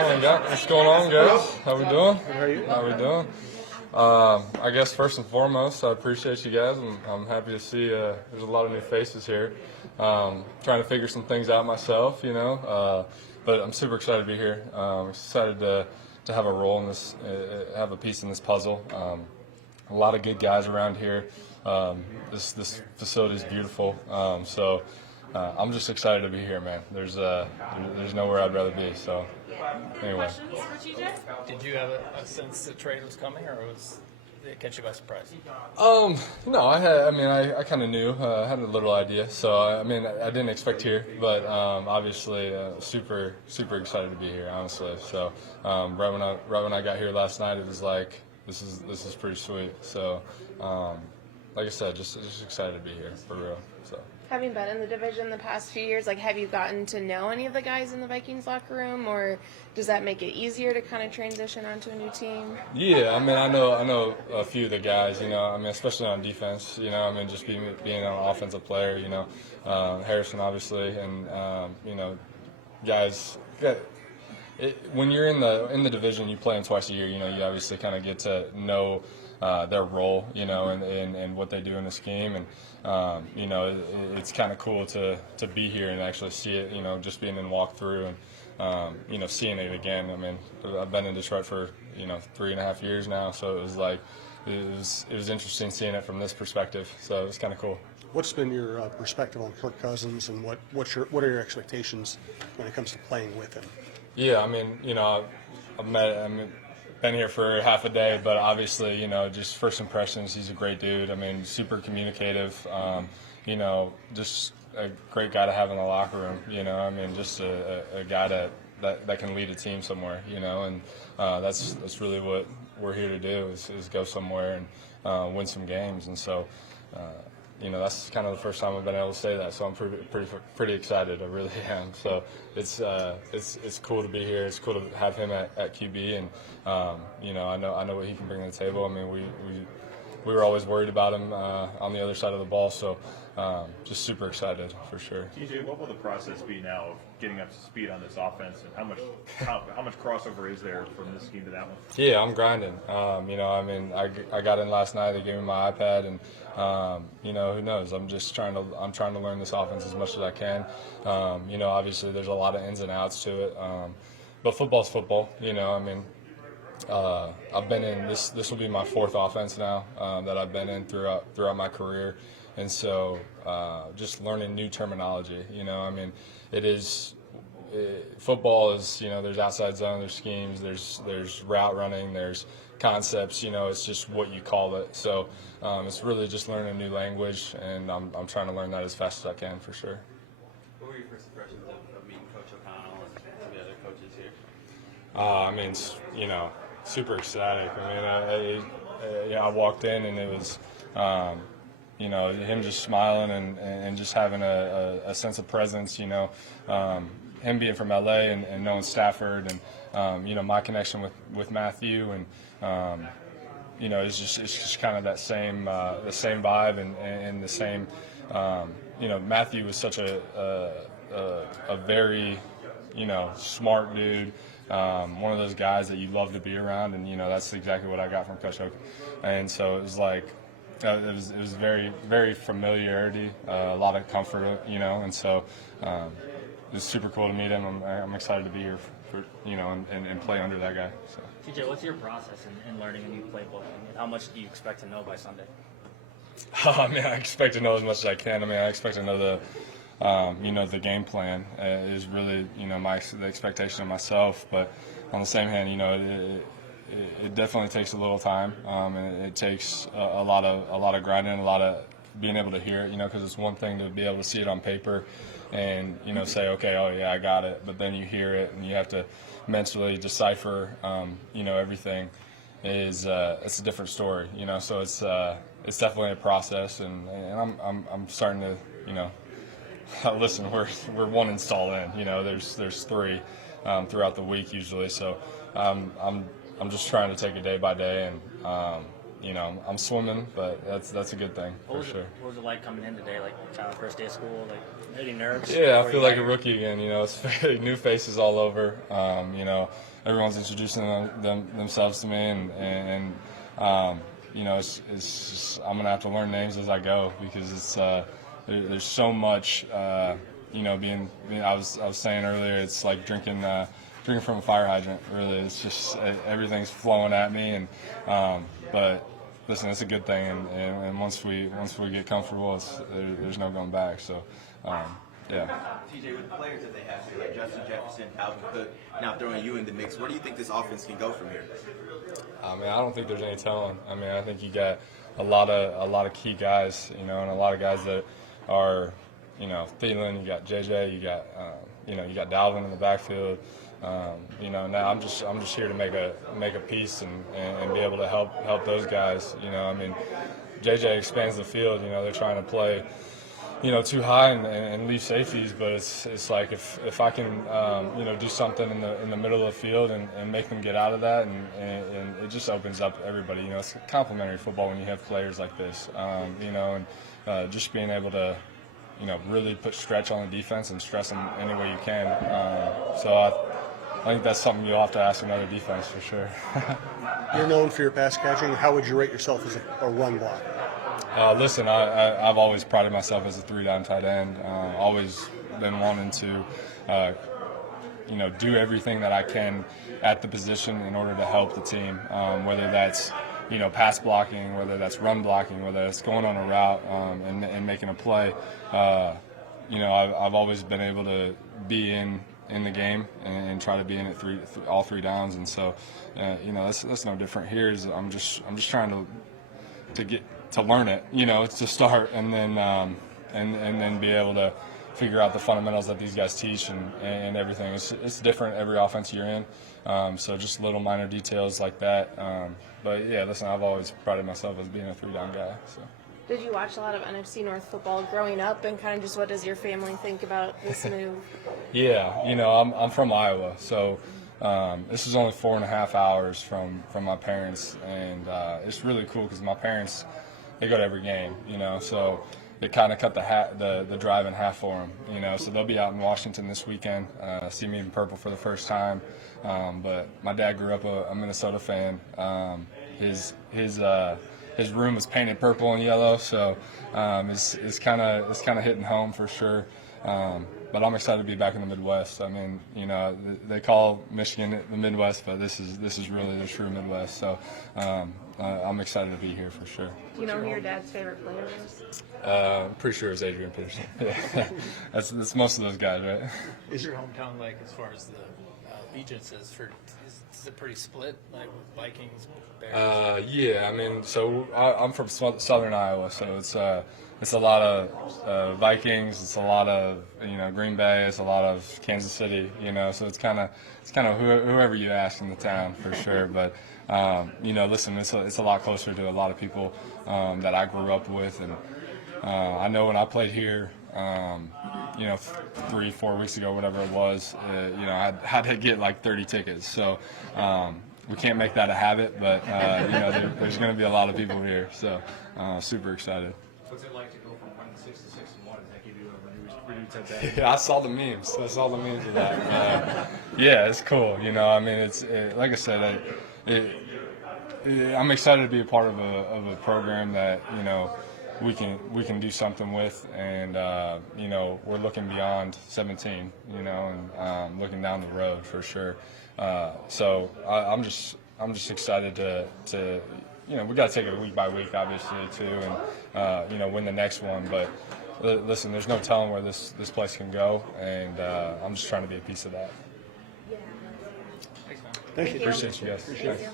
What's going on, guys? How we doing? How are you? How we doing? I guess first and foremost, I appreciate you guys. I'm happy to see there's a lot of new faces here. Trying to figure some things out myself, but I'm super excited to be here. Excited to have a role in this, have a piece in this puzzle. A lot of good guys around here. This facility is beautiful. I'm just excited to be here, man. There's nowhere I'd rather be. So anyway. Questions for TJ? Did you have a sense the trade was coming, or did it catch you by surprise? No, I kind of knew. I had a little idea. So I didn't expect here, but obviously super excited to be here, honestly. So right when I got here last night, it was like this is pretty sweet. So like I said, just excited to be here for real. So. Having been in the division the past few years, have you gotten to know any of the guys in the Vikings locker room, or does that make it easier to kind of transition onto a new team? Yeah, I know a few of the guys, especially on defense, just being an offensive player, Harrison obviously, and guys. When you're in the division, you play them twice a year. You obviously kind of get to know their role, and what they do in the scheme, and it's kind of cool to be here and actually see it. Just being in walkthrough and seeing it again. I've been in Detroit for 3.5 years now, so it was interesting seeing it from this perspective. So it was kind of cool. What's been your perspective on Kirk Cousins, and what are your expectations when it comes to playing with him? Yeah, I've been here for half a day, but obviously, just first impressions, he's a great dude. Super communicative. Just a great guy to have in the locker room. Just a guy that can lead a team somewhere. And that's really what we're here to do is go somewhere and win some games. And so. That's kind of the first time I've been able to say that, so I'm pretty excited. I really am. So it's cool to be here. It's cool to have him at QB, and I know what he can bring to the table. We were always worried about him on the other side of the ball, so just super excited for sure. TJ, what will the process be now of getting up to speed on this offense, and how much crossover is there from this scheme to that one? Yeah, I'm grinding. I got in last night. They gave me my iPad, and who knows? I'm trying to learn this offense as much as I can. Obviously there's a lot of ins and outs to it, but football's football. I've been in this will be my fourth offense now that I've been in throughout my career, and so just learning new terminology. Football is there's outside zone, there's schemes, there's route running, there's concepts. It's just what you call it. So it's really just learning a new language, and I'm trying to learn that as fast as I can for sure. What were your first impressions of meeting Coach O'Connell and some of the other coaches here? Super ecstatic. I walked in and it was, him just smiling and just having a sense of presence. Him being from LA and knowing Stafford, and my connection with Matthew, and it's just kind of that same the same vibe and the same. Matthew was such a very smart dude. One of those guys that you love to be around, and that's exactly what I got from Coach Hockenson. And so it was like it was very, very familiarity, a lot of comfort, and so it was super cool to meet him. I'm excited to be here for and play under that guy. So. TJ, what's your process in learning a new playbook, and how much do you expect to know by Sunday? I expect to know as much as I can. I expect to know the game plan is really, the expectation of myself. But on the same hand, it definitely takes a little time, and it takes a lot of grinding, a lot of being able to hear it, because it's one thing to be able to see it on paper and, say, okay, oh yeah, I got it. But then you hear it and you have to mentally decipher, everything it's a different story, so it's definitely a process, and I'm starting to, listen, we're one install in. There's three throughout the week usually. So I'm just trying to take it day by day, and you know, I'm swimming, but that's a good thing for sure. What was it like coming in today? Like first day of school, like any nerves? Yeah, I feel like a rookie again. You know, it's very new faces all over. You know, everyone's introducing themselves to me, and you know, it's just, I'm gonna have to learn names as I go because it's there's so much. You know, I was saying earlier, it's like drinking from a fire hydrant. Really, it's just everything's flowing at me, and but listen, it's a good thing, and once we get comfortable, there's no going back. So, yeah. TJ, with the players that they have, like Justin Jefferson, Alvin Cook, now throwing you in the mix, where do you think this offense can go from here? I mean, I don't think there's any telling. I mean, I think you got a lot of key guys, you know, and a lot of guys that are, you know, Thielen, you got JJ, you got you know, you got Dalvin in the backfield. You know, now I'm just here to make a piece and be able to help those guys. You know, I mean, JJ expands the field. You know, they're trying to play, you know, too high and leave safeties, but it's like if I can you know, do something in the middle of the field and make them get out of that, and it just opens up everybody. You know, it's complementary football when you have players like this. You know, and just being able to, you know, really put stretch on the defense and stress them any way you can. So I think that's something you'll have to ask another defense for sure. You're known for your pass catching. How would you rate yourself as a run blocker? Listen, I've always prided myself as a 3-down tight end. Always been wanting to, you know, do everything that I can at the position in order to help the team, whether that's, you know, pass blocking, whether that's run blocking, whether it's going on a route and making a play. You know, I've always been able to be in the game and try to be in it all 3 downs, and so you know, that's no different here. I'm just trying to get to learn it, you know, to start, and then and then be able to figure out the fundamentals that these guys teach and everything. It's different every offense you're in, so just little minor details like that. But yeah, listen, I've always prided myself as being a 3-down guy. So. Did you watch a lot of NFC North football growing up, and kind of just what does your family think about this move? Yeah, you know, I'm from Iowa, so this is only 4.5 hours from my parents, and it's really cool because my parents, they go to every game, you know, so they kind of cut the drive in half for them, you know, so they'll be out in Washington this weekend, see me in purple for the first time. But my dad grew up a Minnesota fan. His room was painted purple and yellow, so it's kind of hitting home for sure. But I'm excited to be back in the Midwest. I mean, you know, they call Michigan the Midwest, but this is really the true Midwest. So I'm excited to be here for sure. Do you know who your dad's favorite player is? I'm pretty sure it's Adrian Peterson. Yeah. That's most of those guys, right? Is your hometown like, as far as the allegiances for? Is it pretty split, like with Vikings, Bears? Yeah, I mean, so I'm from southern Iowa, so it's a lot of Vikings, it's a lot of, you know, Green Bay, it's a lot of Kansas City, you know, so it's kind of whoever you ask in the town for sure. But you know, listen, it's a lot closer to a lot of people that I grew up with, and I know when I played here, you know, 3-4 weeks ago, whatever it was, you know, I had to get like 30 tickets. So we can't make that a habit, but you know, there's going to be a lot of people here. So super excited. What's it like to go from 1-6 to 6-1? Does that give you a renewed sense of Yeah, I saw the memes of that. Yeah, it's cool. You know, I mean, like I said, I'm excited to be a part of a program that, you know, we can do something with, and you know, we're looking beyond 17, you know, and looking down the road for sure. So I'm just excited to you know, we got to take it week by week, obviously, too, and you know, win the next one. But listen, there's no telling where this place can go, and I'm just trying to be a piece of that. Thanks, man. Thank you. Appreciate you guys. Thank you.